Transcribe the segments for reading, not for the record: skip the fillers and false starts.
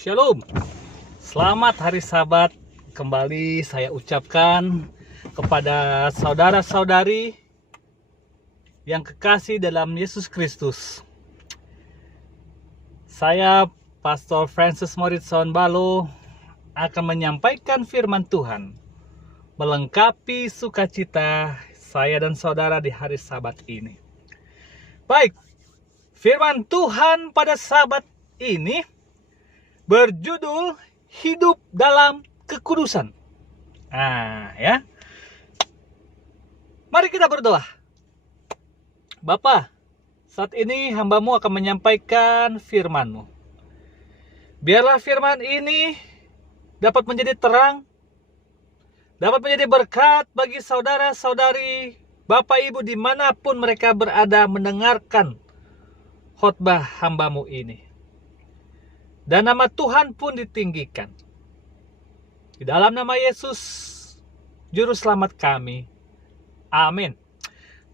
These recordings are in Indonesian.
Shalom, selamat hari Sabat. Kembali saya ucapkan kepada saudara-saudari yang kekasih dalam Yesus Kristus. Saya Pastor Francis Morrison Balo akan menyampaikan firman Tuhan, melengkapi sukacita saya dan saudara di hari Sabat ini. Baik, firman Tuhan pada Sabat ini berjudul hidup dalam kekudusan. Ya. Mari kita berdoa. Bapa, saat ini hamba-Mu akan menyampaikan firman-Mu. Biarlah firman ini dapat menjadi terang, dapat menjadi berkat bagi saudara-saudari, Bapak Ibu dimanapun mereka berada mendengarkan khotbah hamba-Mu ini. Dan nama Tuhan pun ditinggikan. Di dalam nama Yesus, Juru Selamat kami. Amin.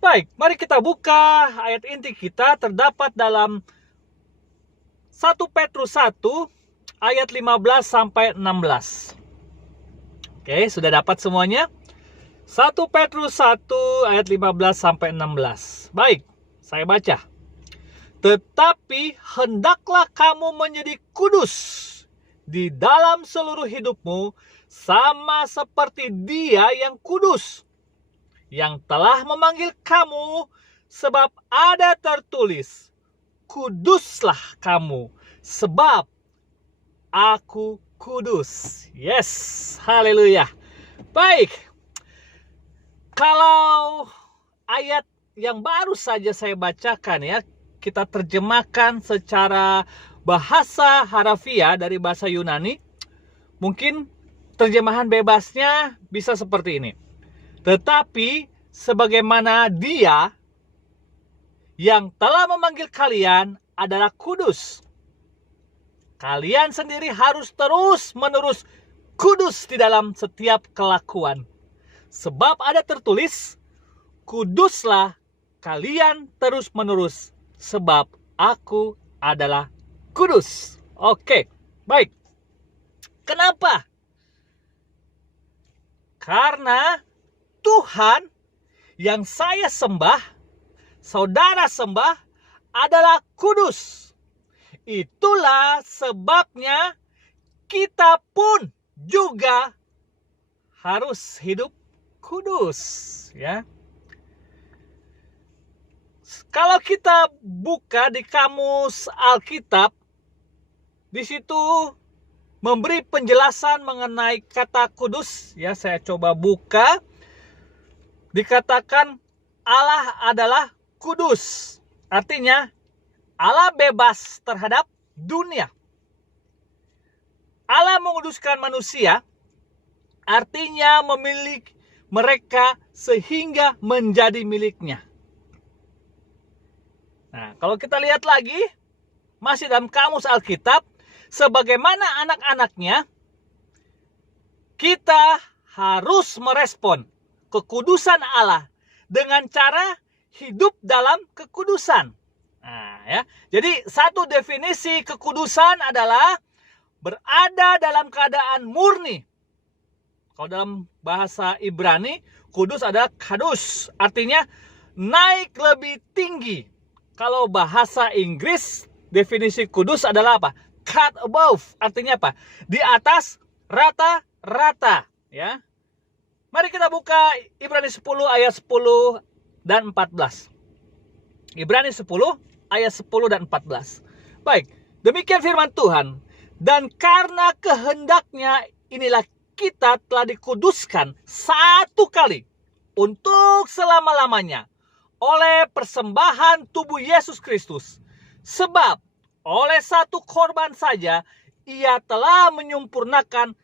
Baik, mari kita buka ayat inti kita terdapat dalam 1 Petrus 1 ayat 15 sampai 16. Oke, sudah dapat semuanya? 1 Petrus 1 ayat 15 sampai 16. Baik, saya baca. Tetapi hendaklah kamu menjadi kudus di dalam seluruh hidupmu, sama seperti Dia yang kudus, yang telah memanggil kamu, sebab ada tertulis, kuduslah kamu, sebab aku kudus. Yes, haleluya. Baik, kalau ayat yang baru saja saya bacakan ya, kita terjemahkan secara bahasa harafiah dari bahasa Yunani. Mungkin terjemahan bebasnya bisa seperti ini. Tetapi sebagaimana Dia yang telah memanggil kalian adalah kudus, kalian sendiri harus terus-menerus kudus di dalam setiap kelakuan. Sebab ada tertulis, kuduslah kalian terus-menerus, sebab aku adalah kudus. Oke, baik. Kenapa? Karena Tuhan yang saya sembah, saudara sembah, adalah kudus. Itulah sebabnya kita pun juga harus hidup kudus, ya. Kalau kita buka di kamus Alkitab, di situ memberi penjelasan mengenai kata kudus. Ya, saya coba buka. Dikatakan Allah adalah kudus. Artinya Allah bebas terhadap dunia. Allah menguduskan manusia, artinya memiliki mereka sehingga menjadi miliknya. Nah, kalau kita lihat lagi, masih dalam kamus Alkitab, sebagaimana anak-anaknya, kita harus merespon kekudusan Allah dengan cara hidup dalam kekudusan. Nah, ya. Jadi satu definisi kekudusan adalah berada dalam keadaan murni. Kalau dalam bahasa Ibrani, kudus adalah kadus, artinya naik lebih tinggi. Kalau bahasa Inggris, definisi kudus adalah apa? Cut above, artinya apa? Di atas rata-rata, ya. Mari kita buka Ibrani 10 ayat 10 dan 14. Ibrani 10 ayat 10 dan 14. Baik, demikian firman Tuhan. Dan karena kehendaknya inilah kita telah dikuduskan satu kali untuk selama-lamanya oleh persembahan tubuh Yesus Kristus. Sebab oleh satu korban saja Ia telah menyempurnakan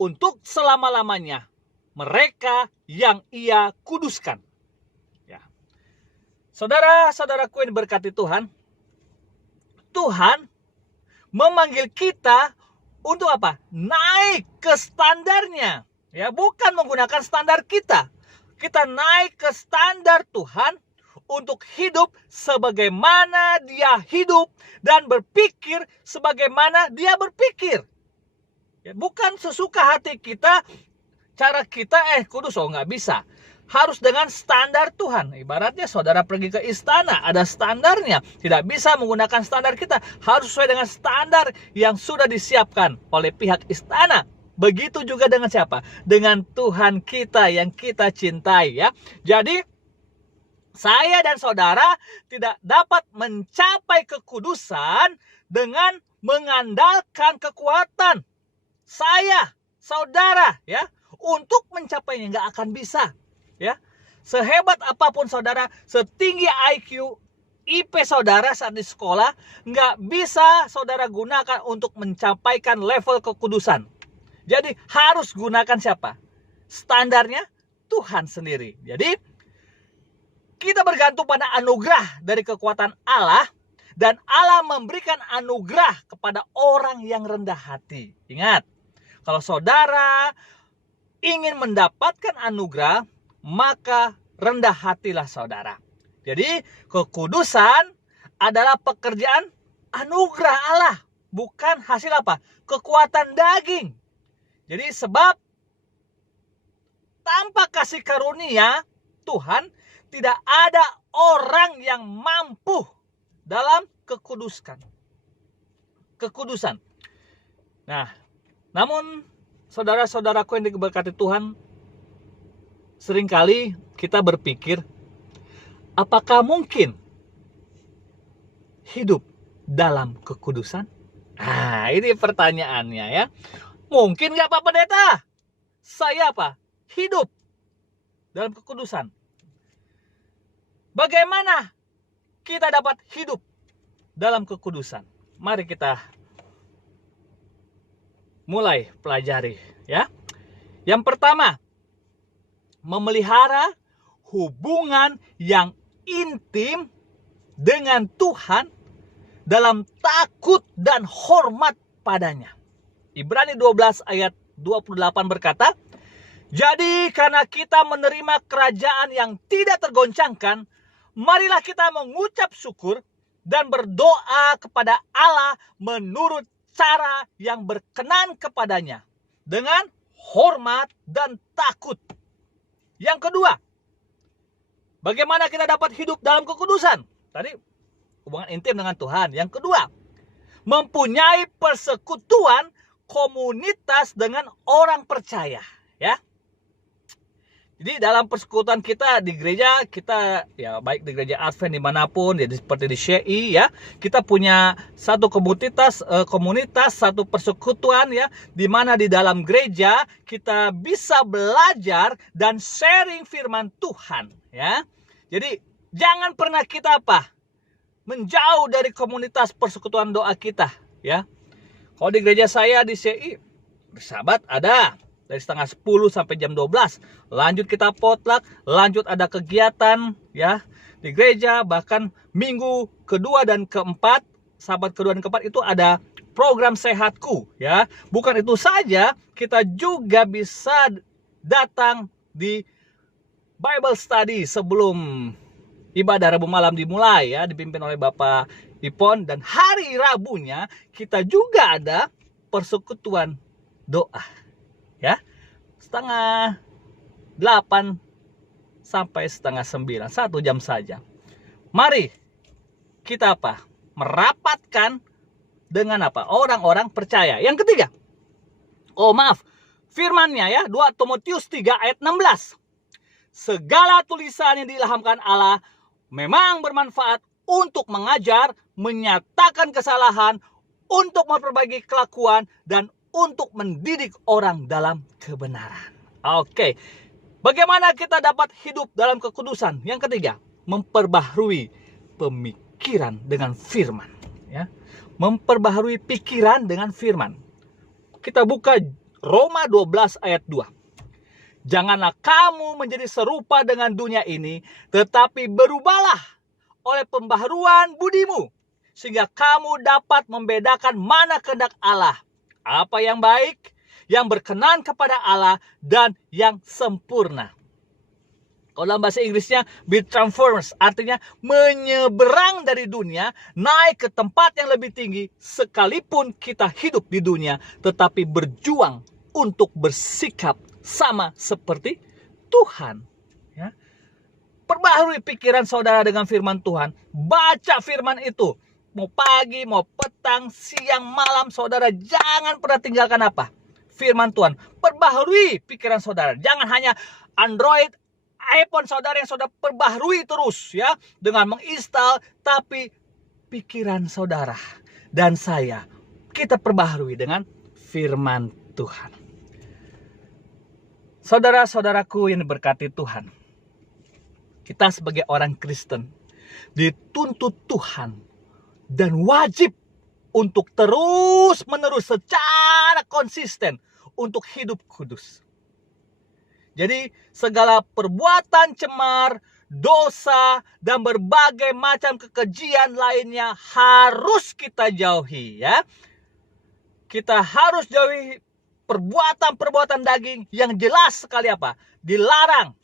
untuk selama-lamanya mereka yang Ia kuduskan. Ya. Saudara-saudaraku yang berkati Tuhan, Tuhan memanggil kita untuk apa? Naik ke standarnya. Ya, bukan menggunakan standar kita. Kita naik ke standar Tuhan untuk hidup sebagaimana dia hidup dan berpikir sebagaimana dia berpikir. Ya, bukan sesuka hati kita, cara kita kudus, nggak bisa. Harus dengan standar Tuhan. Ibaratnya saudara pergi ke istana, ada standarnya. Tidak bisa menggunakan standar kita. Harus sesuai dengan standar yang sudah disiapkan oleh pihak istana. Begitu juga dengan siapa? Dengan Tuhan kita yang kita cintai, ya. Jadi saya dan saudara tidak dapat mencapai kekudusan dengan mengandalkan kekuatan saya, saudara, ya. Untuk mencapainya nggak akan bisa, ya. Sehebat apapun saudara, setinggi IQ, IP saudara saat di sekolah, nggak bisa saudara gunakan untuk mencapaikan level kekudusan. Jadi harus gunakan siapa? Standarnya Tuhan sendiri. Jadi kita bergantung pada anugerah dari kekuatan Allah, dan Allah memberikan anugerah kepada orang yang rendah hati. Ingat, kalau saudara ingin mendapatkan anugerah, maka rendah hatilah saudara. Jadi kekudusan adalah pekerjaan anugerah Allah, bukan hasil apa? Kekuatan daging. Jadi sebab tanpa kasih karunia Tuhan, tidak ada orang yang mampu dalam kekudusan. Nah, namun saudara-saudaraku yang diberkati Tuhan, seringkali kita berpikir, apakah mungkin hidup dalam kekudusan? Nah, ini pertanyaannya, ya. Mungkin nggak Pak Pendeta? Saya hidup dalam kekudusan. Bagaimana kita dapat hidup dalam kekudusan? Mari kita mulai pelajari, ya. Yang pertama, memelihara hubungan yang intim dengan Tuhan dalam takut dan hormat padanya. Ibrani 12 ayat 28 berkata, jadi karena kita menerima kerajaan yang tidak tergoncangkan, marilah kita mengucap syukur dan berdoa kepada Allah menurut cara yang berkenan kepadanya, dengan hormat dan takut. Yang kedua, bagaimana kita dapat hidup dalam kekudusan? Tadi hubungan intim dengan Tuhan. Yang kedua, mempunyai persekutuan komunitas dengan orang percaya, ya. Jadi dalam persekutuan kita di gereja, kita ya baik di gereja Advent dimanapun, ya seperti di CI, ya, kita punya satu komunitas, satu persekutuan, ya, di mana di dalam gereja kita bisa belajar dan sharing firman Tuhan, ya. Jadi jangan pernah kita menjauh dari komunitas persekutuan doa kita, ya. Kalau di gereja saya di CI, bersahabat ada dari setengah 10 sampai jam 12. Lanjut kita potluck, lanjut ada kegiatan, ya, di gereja. Bahkan minggu kedua dan keempat, sabat kedua dan keempat itu ada program sehatku, ya. Bukan itu saja, kita juga bisa datang di Bible study sebelum ibadah Rabu malam dimulai, ya, dipimpin oleh Bapak Ipon. Dan hari Rabunya kita juga ada persekutuan doa, ya, setengah 8 sampai setengah 9, 1 jam saja. Mari kita merapatkan dengan orang-orang percaya. Yang ketiga, firmannya, ya, 2 Timotius 3 ayat 16. Segala tulisan yang diilhamkan Allah memang bermanfaat untuk mengajar, menyatakan kesalahan, untuk memperbaiki kelakuan, dan untuk mendidik orang dalam kebenaran. Oke. Bagaimana kita dapat hidup dalam kekudusan? Yang ketiga, memperbaharui pemikiran dengan firman, ya. Memperbaharui pikiran dengan firman. Kita buka Roma 12 ayat 2. Janganlah kamu menjadi serupa dengan dunia ini, tetapi berubahlah oleh pembaharuan budimu, sehingga kamu dapat membedakan mana kehendak Allah, apa yang baik, yang berkenan kepada Allah, dan yang sempurna. Kalau dalam bahasa Inggrisnya be transformed, artinya menyeberang dari dunia, naik ke tempat yang lebih tinggi, sekalipun kita hidup di dunia, tetapi berjuang untuk bersikap sama seperti Tuhan. Ya. Perbaharui pikiran saudara dengan firman Tuhan. Baca firman itu. Mau pagi, mau petang, siang, malam, saudara jangan pernah tinggalkan apa? Firman Tuhan. Perbaharui pikiran saudara. Jangan hanya Android, iPhone saudara yang saudara perbaharui terus ya dengan menginstal, tapi pikiran saudara dan saya kita perbaharui dengan firman Tuhan. Saudara-saudaraku yang diberkati Tuhan, kita sebagai orang Kristen dituntut Tuhan dan wajib untuk terus-menerus secara konsisten untuk hidup kudus. Jadi segala perbuatan cemar, dosa, dan berbagai macam kekejian lainnya harus kita jauhi ya. Kita harus jauhi perbuatan-perbuatan daging yang jelas sekali apa? Dilarang.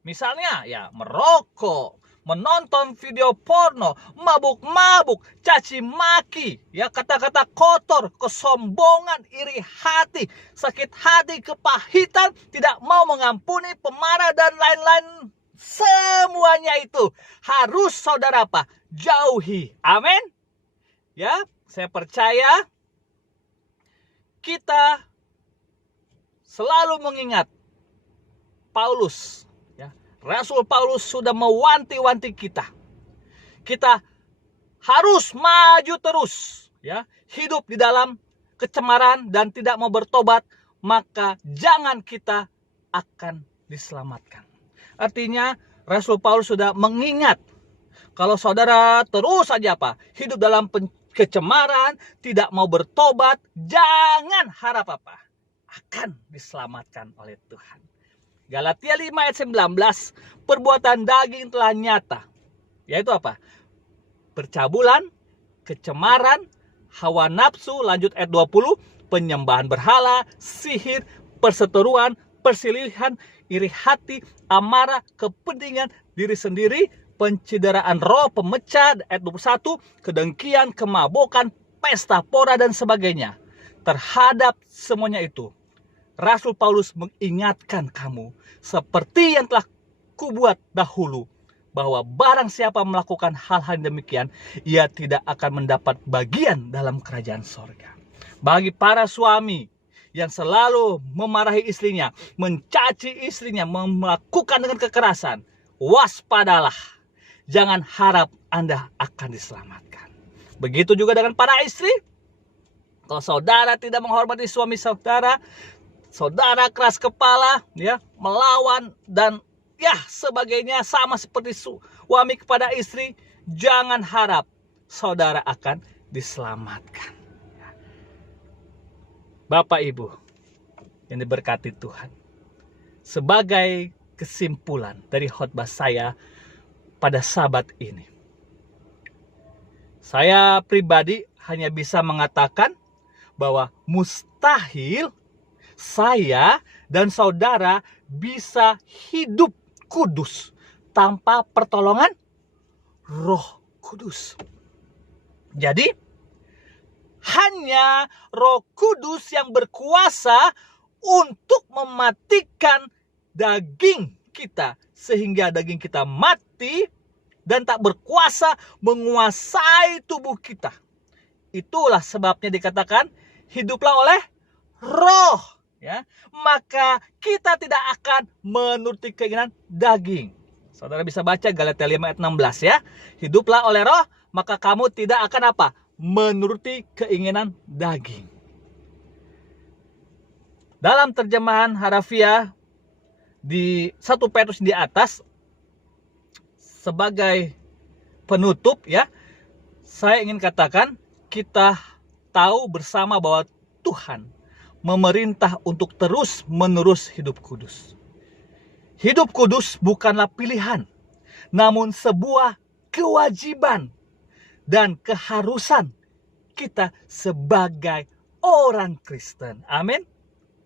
Misalnya ya merokok, menonton video porno, mabuk-mabuk, caci maki, ya kata-kata kotor, kesombongan, iri hati, sakit hati, kepahitan, tidak mau mengampuni, pemarah dan lain-lain. Semuanya itu harus saudara apa? Jauhi. Amin. Ya, saya percaya kita selalu mengingat Paulus. Rasul Paulus sudah mewanti-wanti kita. Kita harus maju terus, ya, hidup di dalam kecemaran dan tidak mau bertobat, maka jangan kita akan diselamatkan. Artinya Rasul Paulus sudah mengingat kalau saudara terus saja apa? Hidup dalam kecemaran, tidak mau bertobat, jangan harap apa? Akan diselamatkan oleh Tuhan. Galatia 5 ayat 19, perbuatan daging telah nyata. Yaitu apa? Percabulan, kecemaran, hawa nafsu, lanjut ayat 20, penyembahan berhala, sihir, perseteruan, perselisihan, iri hati, amarah, kepentingan diri sendiri, pencideraan roh, pemecah, ayat 21, kedengkian, kemabukan, pesta pora, dan sebagainya. Terhadap semuanya itu, Rasul Paulus mengingatkan kamu seperti yang telah kubuat dahulu, bahwa barang siapa melakukan hal-hal demikian, ia tidak akan mendapat bagian dalam kerajaan sorga. Bagi para suami yang selalu memarahi istrinya, mencaci istrinya, melakukan dengan kekerasan, waspadalah. Jangan harap Anda akan diselamatkan. Begitu juga dengan para istri. Kalau saudara tidak menghormati suami saudara, saudara keras kepala, ya, melawan dan ya sebagainya, sama seperti suami kepada istri, jangan harap saudara akan diselamatkan. Bapak Ibu yang diberkati Tuhan, sebagai kesimpulan dari khotbah saya pada Sabat ini, saya pribadi hanya bisa mengatakan bahwa mustahil saya dan saudara bisa hidup kudus tanpa pertolongan Roh Kudus. Jadi hanya Roh Kudus yang berkuasa untuk mematikan daging kita, sehingga daging kita mati dan tak berkuasa menguasai tubuh kita. Itulah sebabnya dikatakan hiduplah oleh roh, ya. Maka kita tidak akan menuruti keinginan daging. Saudara bisa baca Galatia 5 ayat 16 ya. Hiduplah oleh roh, maka kamu tidak akan apa? Menuruti keinginan daging. Dalam terjemahan harafiah di 1 Petrus di atas, sebagai penutup ya, saya ingin katakan kita tahu bersama bahwa Tuhan memerintah untuk terus-menerus hidup kudus. Hidup kudus bukanlah pilihan, namun sebuah kewajiban dan keharusan kita sebagai orang Kristen. Amin.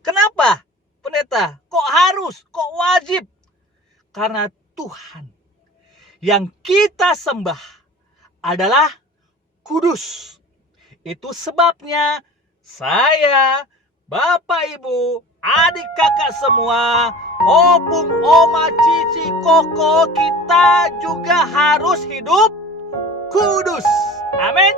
Kenapa? Pendeta, kok harus? Kok wajib? Karena Tuhan yang kita sembah adalah kudus. Itu sebabnya saya, Bapak, Ibu, adik kakak semua, opung, oma, cici, koko, kita juga harus hidup kudus. Amin.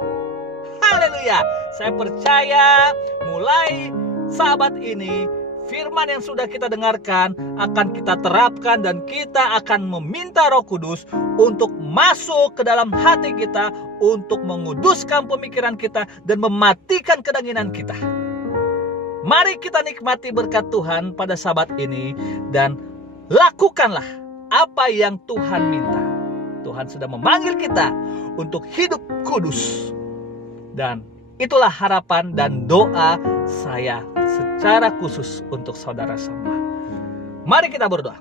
Haleluya. Saya percaya mulai sahabat ini, firman yang sudah kita dengarkan akan kita terapkan dan kita akan meminta Roh Kudus untuk masuk ke dalam hati kita, untuk menguduskan pemikiran kita dan mematikan kedanginan kita. Mari kita nikmati berkat Tuhan pada sahabat ini dan lakukanlah apa yang Tuhan minta. Tuhan sudah memanggil kita untuk hidup kudus. Dan itulah harapan dan doa saya secara khusus untuk saudara semua. Mari kita berdoa.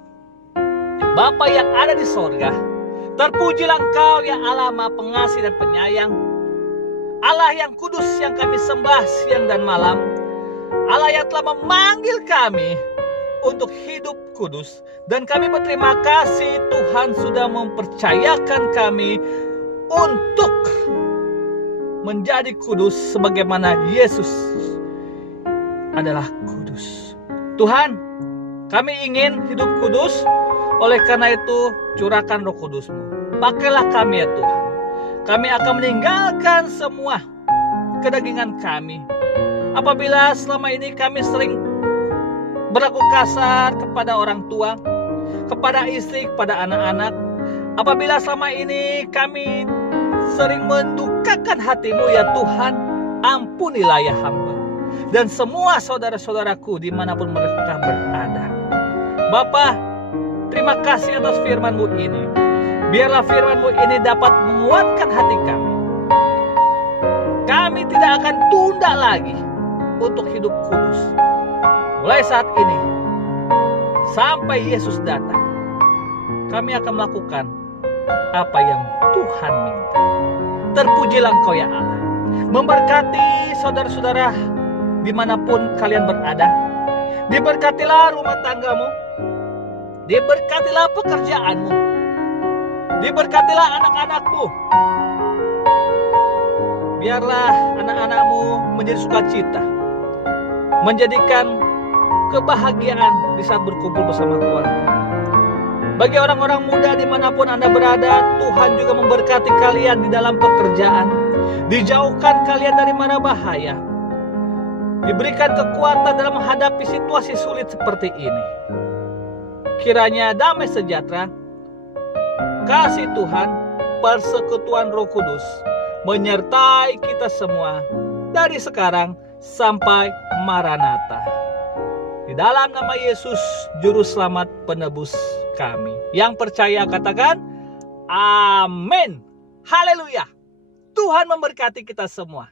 Bapa yang ada di sorga, terpujilah Engkau ya Allah Maha Pengasih dan Penyayang, Allah yang kudus yang kami sembah siang dan malam, Allah yang telah memanggil kami untuk hidup kudus. Dan kami berterima kasih Tuhan sudah mempercayakan kami untuk menjadi kudus sebagaimana Yesus adalah kudus. Tuhan, kami ingin hidup kudus, oleh karena itu curahkan Roh Kudus-Mu. Pakailah kami ya Tuhan. Kami akan meninggalkan semua kedagingan kami. Apabila selama ini kami sering berlaku kasar kepada orang tua, kepada istri, kepada anak-anak. Apabila selama ini kami sering mendukakan hati-Mu ya Tuhan, ampunilah ya hamba dan semua saudara-saudaraku dimanapun mereka berada. Bapa, terima kasih atas firman-Mu ini. Biarlah firman-Mu ini dapat menguatkan hati kami. Kami tidak akan tunda lagi untuk hidup kudus. Mulai saat ini sampai Yesus datang, kami akan melakukan apa yang Tuhan minta. Terpujilah Engkau ya Allah. Memberkati saudara-saudara dimanapun kalian berada. Diberkatilah rumah tanggamu. Diberkatilah pekerjaanmu. Diberkatilah anak-anakmu. Biarlah anak-anakmu menjadi sukacita, menjadikan kebahagiaan di saat berkumpul bersama keluarga. Bagi orang-orang muda dimanapun Anda berada, Tuhan juga memberkati kalian di dalam pekerjaan. Dijauhkan kalian dari mara bahaya. Diberikan kekuatan dalam menghadapi situasi sulit seperti ini. Kiranya damai sejahtera, kasih Tuhan, persekutuan Roh Kudus menyertai kita semua dari sekarang sampai Maranatha. Di dalam nama Yesus, Juru Selamat Penebus kami. Yang percaya katakan, amin. Haleluya. Tuhan memberkati kita semua.